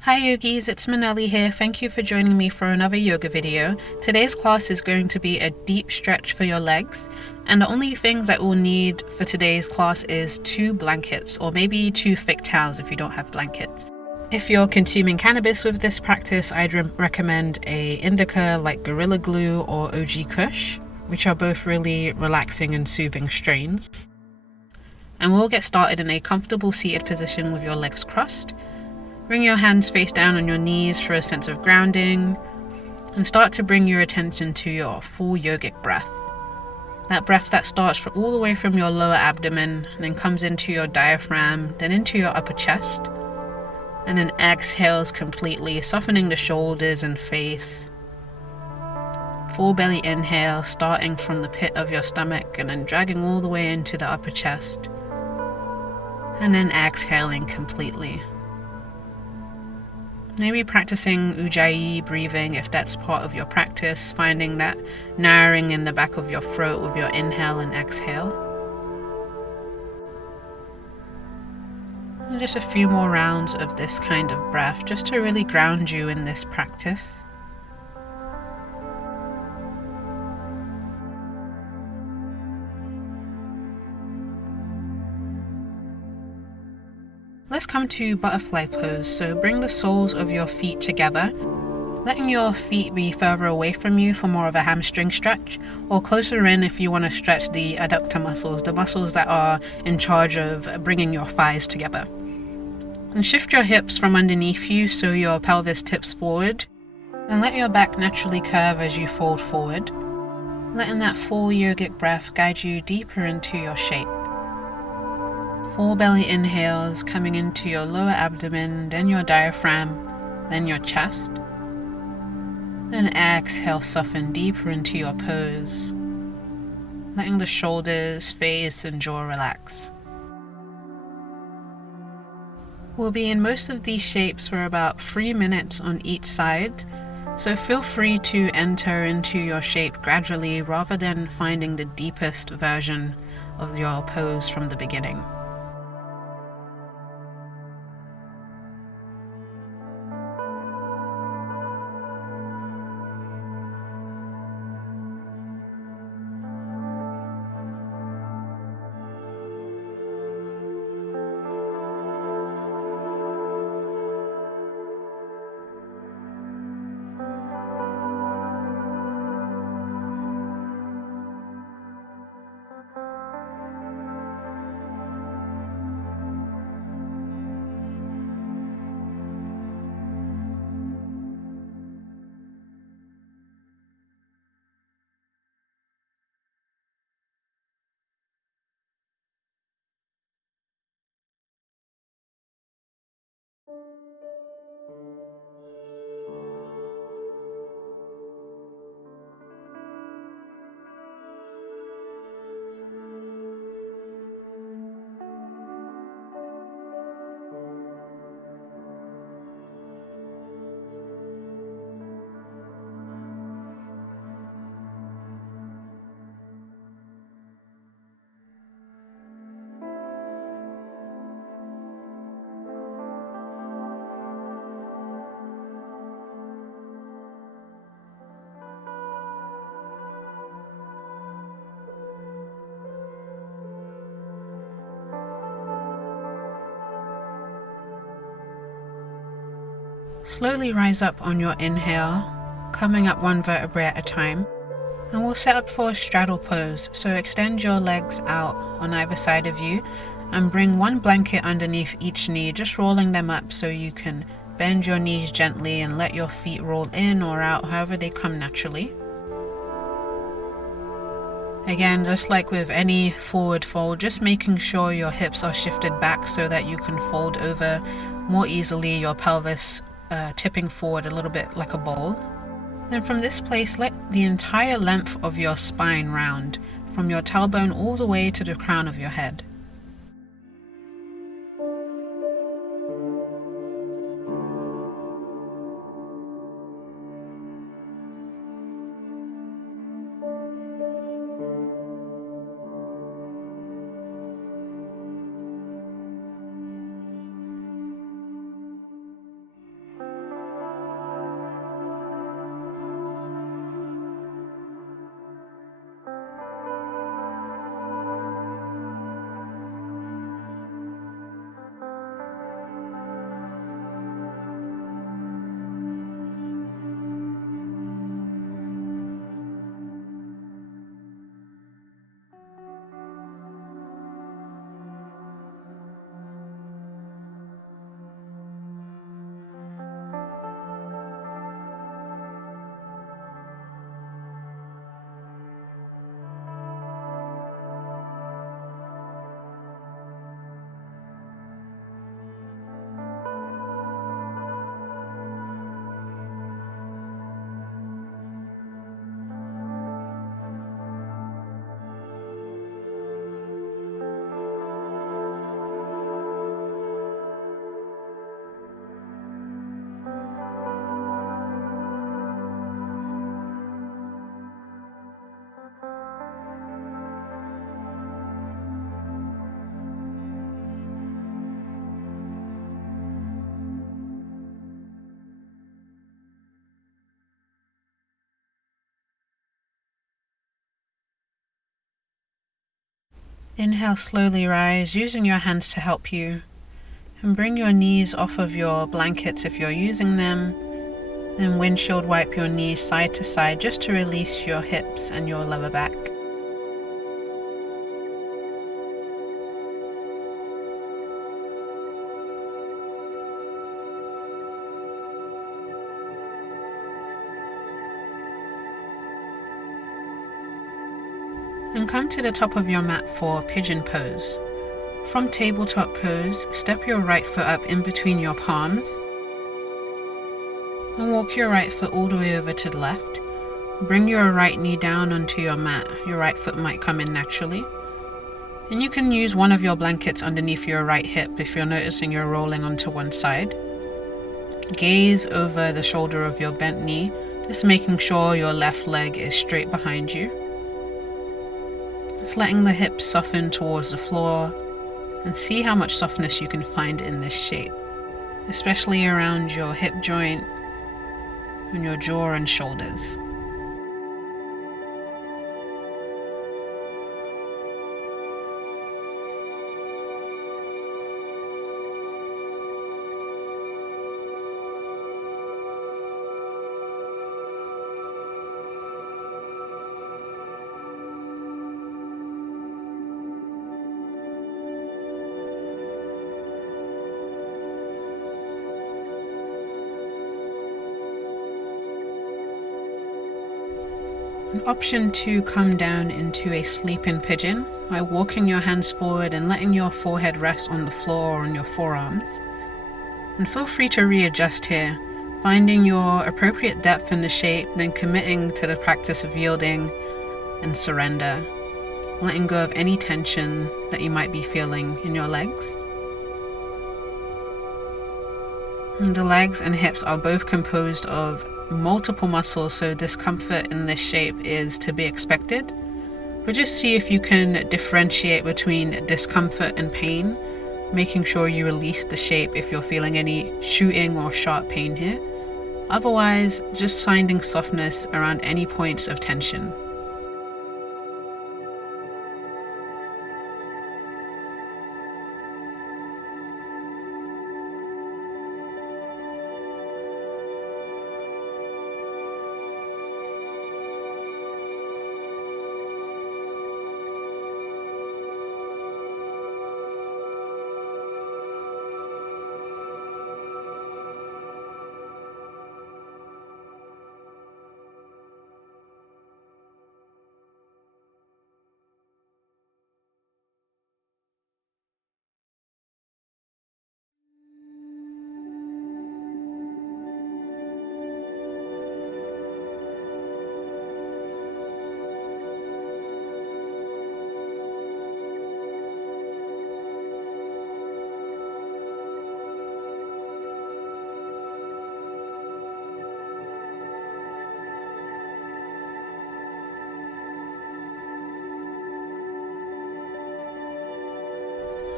Hi yogis, it's Manali here. Thank you for joining me for another yoga video. Today's class is going to be a deep stretch for your legs, and the only things that we'll need for today's class is 2 blankets, or maybe 2 thick towels if you don't have blankets. If you're consuming cannabis with this practice, I'd recommend a indica like Gorilla Glue or OG Kush, which are both really relaxing and soothing strains. And we'll get started in a comfortable seated position with your legs crossed. Bring your hands face down on your knees for a sense of grounding, and start to bring your attention to your full yogic breath. That breath that starts all the way from your lower abdomen, and then comes into your diaphragm, then into your upper chest, and then exhales completely, softening the shoulders and face. Full belly inhale, starting from the pit of your stomach, and then dragging all the way into the upper chest, and then exhaling completely. Maybe practicing Ujjayi breathing if that's part of your practice, finding that narrowing in the back of your throat with your inhale and exhale. And just a few more rounds of this kind of breath, just to really ground you in this practice. Let's come to butterfly pose. So bring the soles of your feet together, letting your feet be further away from you for more of a hamstring stretch, or closer in if you want to stretch the adductor muscles, the muscles that are in charge of bringing your thighs together. And shift your hips from underneath you so your pelvis tips forward, and let your back naturally curve as you fold forward, letting that full yogic breath guide you deeper into your shape. Full belly inhales coming into your lower abdomen, then your diaphragm, then your chest. Then exhale, soften deeper into your pose, letting the shoulders, face, and jaw relax. We'll be in most of these shapes for about 3 minutes on each side, so feel free to enter into your shape gradually rather than finding the deepest version of your pose from the beginning. Slowly rise up on your inhale, coming up 1 vertebrae at a time, and we'll set up for a straddle pose. So extend your legs out on either side of you and bring 1 blanket underneath each knee, just rolling them up so you can bend your knees gently and let your feet roll in or out however they come naturally. Again, just like with any forward fold, just making sure your hips are shifted back so that you can fold over more easily, your pelvis tipping forward a little bit like a bowl. Then from this place, let the entire length of your spine round, from your tailbone all the way to the crown of your head. Inhale, slowly rise, using your hands to help you. And bring your knees off of your blankets if you're using them. Then windshield wipe your knees side to side just to release your hips and your lower back. And come to the top of your mat for Pigeon Pose. From tabletop pose, step your right foot up in between your palms and walk your right foot all the way over to the left. Bring your right knee down onto your mat. Your right foot might come in naturally. And you can use one of your blankets underneath your right hip if you're noticing you're rolling onto one side. Gaze over the shoulder of your bent knee, just making sure your left leg is straight behind you. Just letting the hips soften towards the floor and see how much softness you can find in this shape, especially around your hip joint and your jaw and shoulders. Option 2, come down into a sleeping pigeon by walking your hands forward and letting your forehead rest on the floor or on your forearms. And feel free to readjust here, finding your appropriate depth in the shape, then committing to the practice of yielding and surrender, letting go of any tension that you might be feeling in your legs. And the legs and hips are both composed of multiple muscles, so discomfort in this shape is to be expected. But just see if you can differentiate between discomfort and pain, making sure you release the shape if you're feeling any shooting or sharp pain here. Otherwise, just finding softness around any points of tension.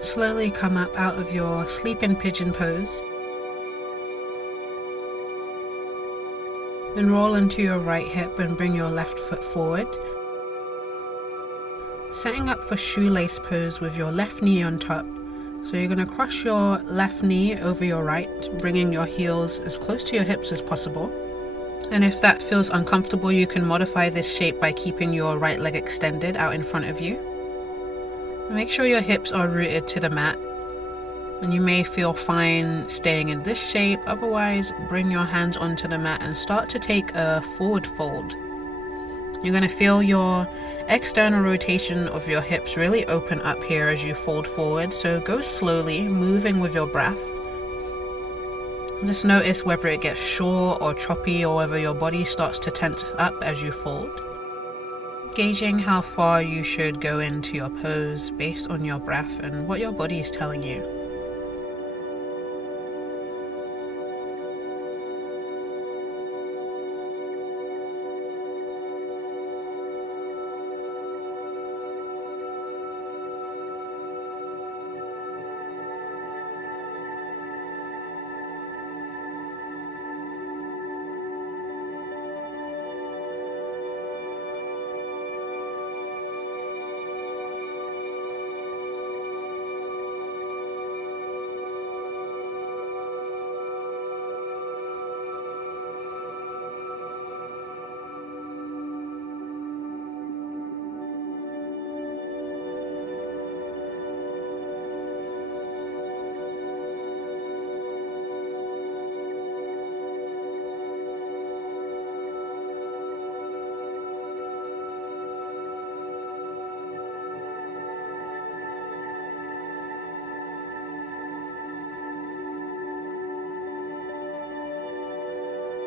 Slowly come up out of your sleeping pigeon pose. Then roll into your right hip and bring your left foot forward. Setting up for shoelace pose with your left knee on top. So you're going to cross your left knee over your right, bringing your heels as close to your hips as possible. And if that feels uncomfortable, you can modify this shape by keeping your right leg extended out in front of you. Make sure your hips are rooted to the mat, and you may feel fine staying in this shape. Otherwise, bring your hands onto the mat and start to take a forward fold. You're going to feel your external rotation of your hips really open up here as you fold forward, so go slowly, moving with your breath. Just notice whether it gets short or choppy, or whether your body starts to tense up as you fold. Gauging how far you should go into your pose based on your breath and what your body is telling you.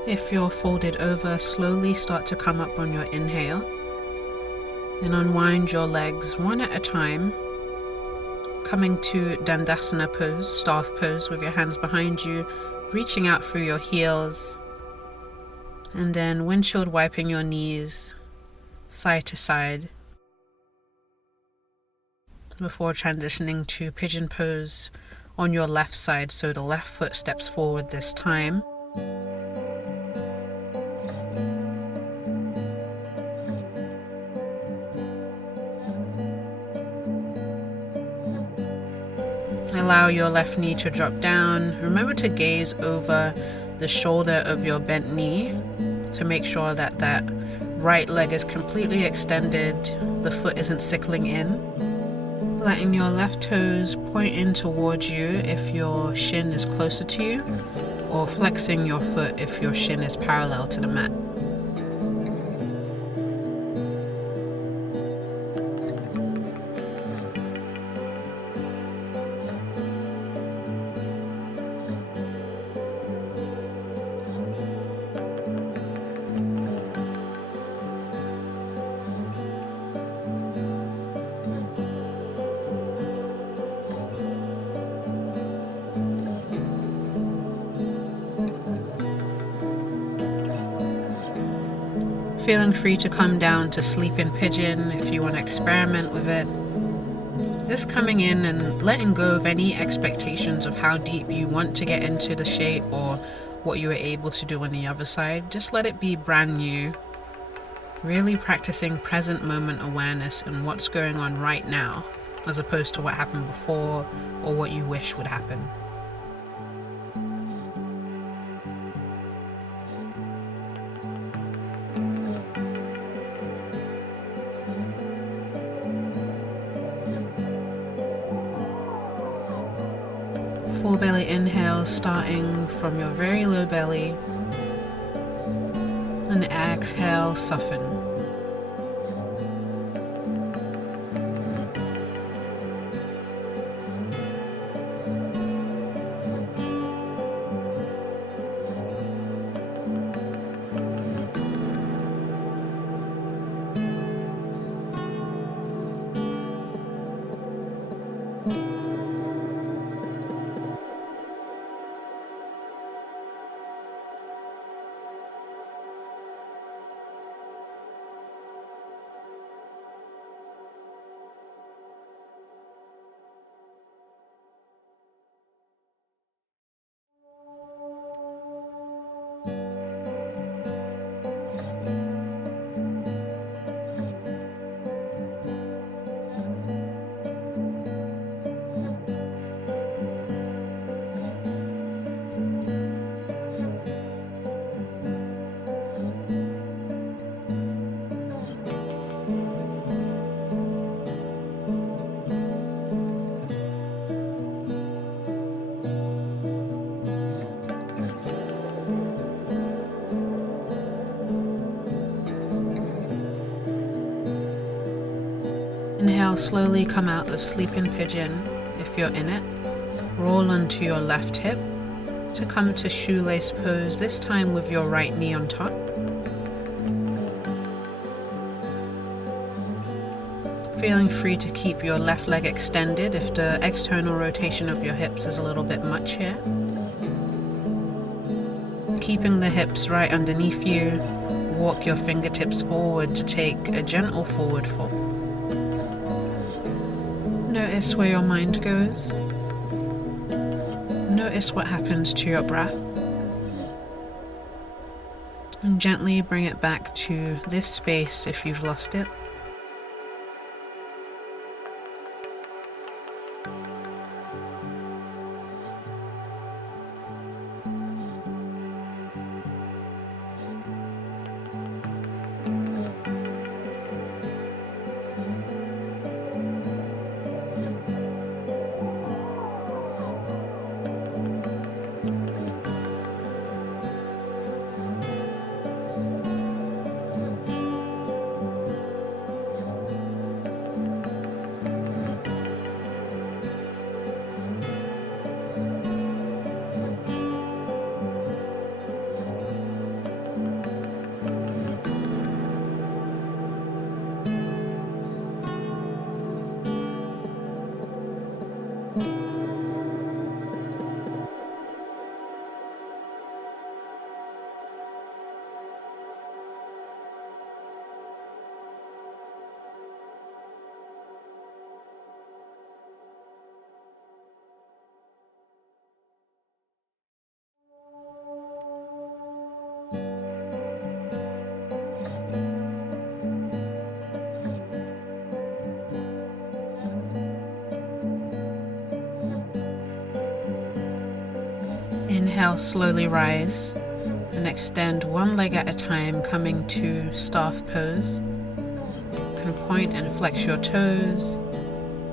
If you're folded over, slowly start to come up on your inhale. Then unwind your legs one at a time, coming to Dandasana Pose, staff pose with your hands behind you, reaching out through your heels, and then windshield wiping your knees side to side before transitioning to Pigeon Pose on your left side, so the left foot steps forward this time. Allow your left knee to drop down. Remember to gaze over the shoulder of your bent knee to make sure that that right leg is completely extended, the foot isn't sickling in. Letting your left toes point in towards you if your shin is closer to you, or flexing your foot if your shin is parallel to the mat. Feeling free to come down to Sleeping Pigeon if you want to experiment with it. Just coming in and letting go of any expectations of how deep you want to get into the shape or what you were able to do on the other side. Just let it be brand new. Really practicing present moment awareness and what's going on right now, as opposed to what happened before or what you wish would happen. Full belly inhale, starting from your very low belly, and exhale, soften. Inhale, slowly come out of Sleeping Pigeon if you're in it. Roll onto your left hip to come to Shoelace Pose, this time with your right knee on top. Feeling free to keep your left leg extended if the external rotation of your hips is a little bit much here. Keeping the hips right underneath you, walk your fingertips forward to take a gentle forward fold. Notice where your mind goes. Notice what happens to your breath. And gently bring it back to this space if you've lost it. Inhale, slowly rise and extend one leg at a time, coming to staff pose. You can point and flex your toes,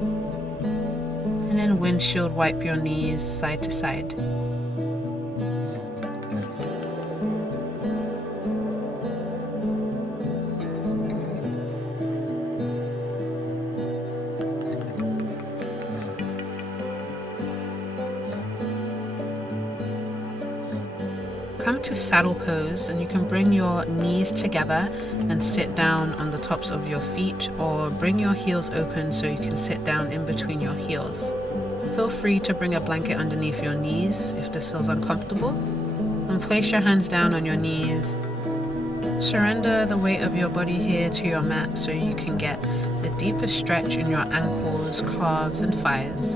and then windshield wipe your knees side to side. Come to saddle pose, and you can bring your knees together and sit down on the tops of your feet, or bring your heels open so you can sit down in between your heels. Feel free to bring a blanket underneath your knees if this feels uncomfortable, and place your hands down on your knees. Surrender the weight of your body here to your mat so you can get the deepest stretch in your ankles, calves, and thighs.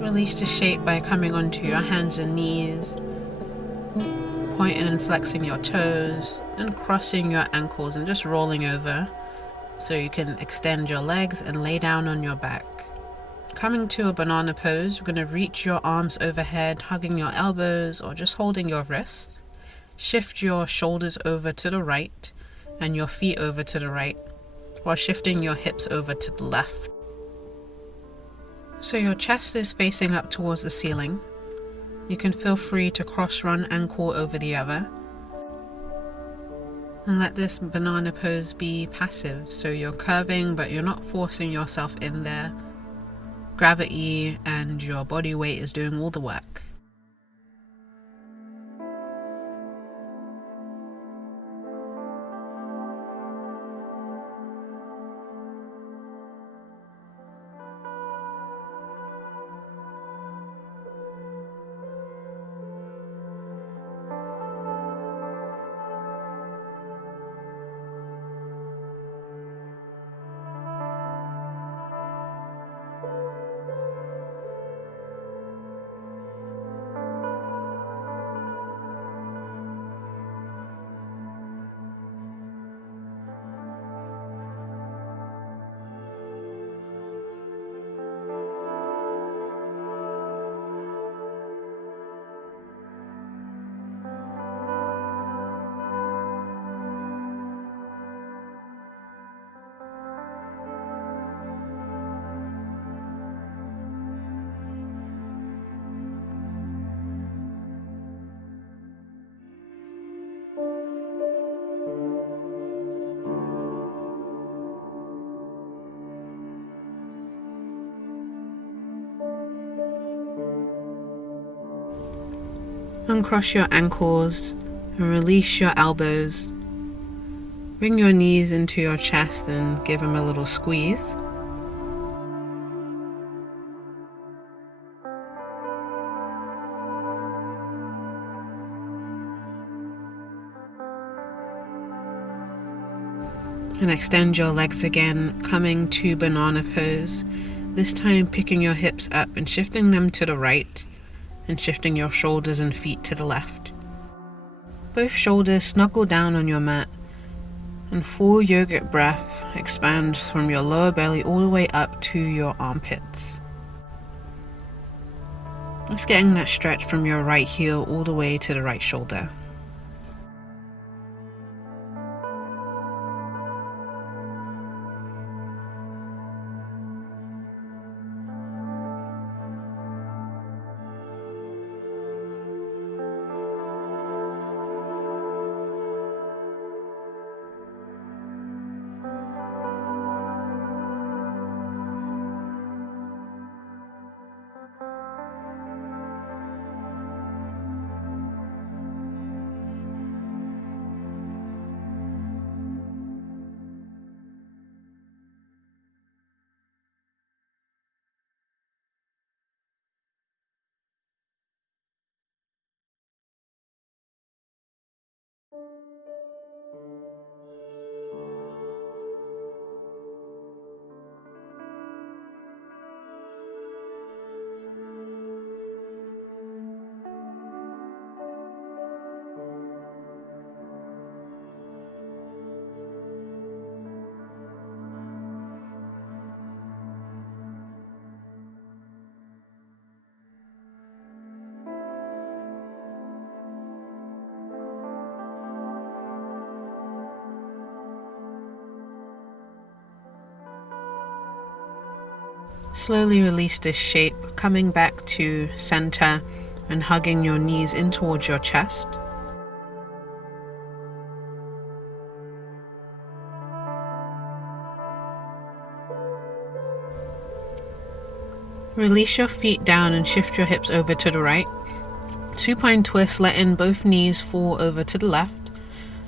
Release the shape by coming onto your hands and knees, pointing and flexing your toes, and crossing your ankles and just rolling over so you can extend your legs and lay down on your back. Coming to a banana pose, you're going to reach your arms overhead, hugging your elbows or just holding your wrists. Shift your shoulders over to the right and your feet over to the right, while shifting your hips over to the left. So your chest is facing up towards the ceiling. You can feel free to cross one ankle over the other. And let this banana pose be passive, so you're curving but you're not forcing yourself in there. Gravity and your body weight is doing all the work. Uncross your ankles and release your elbows. Bring your knees into your chest and give them a little squeeze. And extend your legs again, coming to banana pose. This time picking your hips up and shifting them to the right, and shifting your shoulders and feet to the left. Both shoulders snuggle down on your mat, and full yogic breath expands from your lower belly all the way up to your armpits. Just getting that stretch from your right heel all the way to the right shoulder. Slowly release this shape, coming back to center and hugging your knees in towards your chest. Release your feet down and shift your hips over to the right. Supine twist, letting both knees fall over to the left,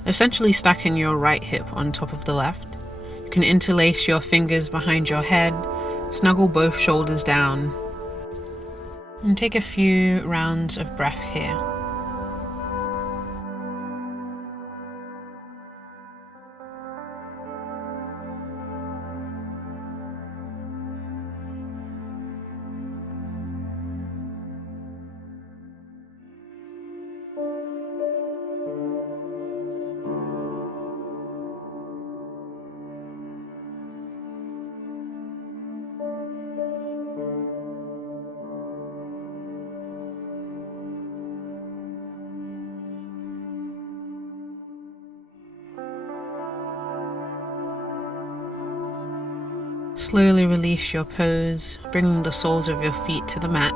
essentially stacking your right hip on top of the left. You can interlace your fingers behind your head, snuggle both shoulders down, and take a few rounds of breath here. Slowly release your pose, bringing the soles of your feet to the mat.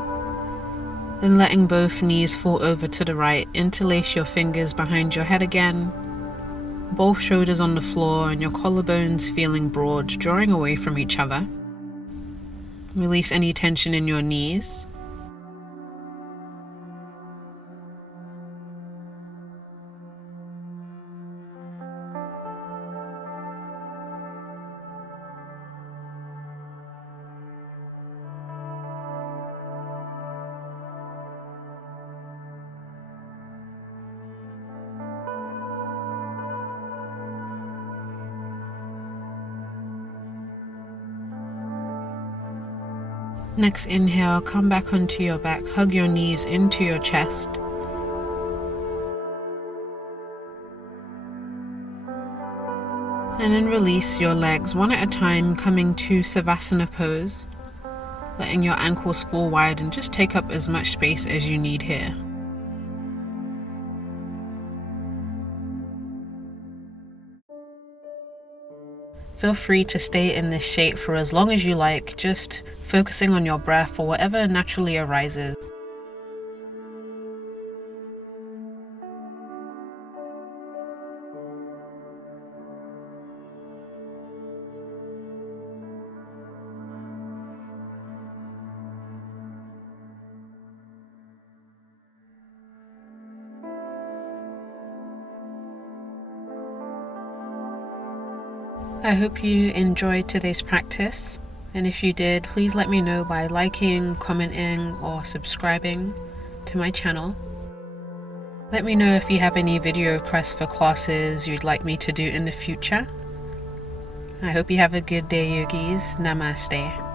Then letting both knees fall over to the right, interlace your fingers behind your head again. Both shoulders on the floor and your collarbones feeling broad, drawing away from each other. Release any tension in your knees. Next inhale, come back onto your back, hug your knees into your chest. And then release your legs one at a time, coming to Savasana Pose, letting your ankles fall wide and just take up as much space as you need here. Feel free to stay in this shape for as long as you like, just focusing on your breath or whatever naturally arises. I hope you enjoyed today's practice, and if you did, please let me know by liking, commenting, or subscribing to my channel. Let me know if you have any video requests for classes you'd like me to do in the future. I hope you have a good day, yogis. Namaste.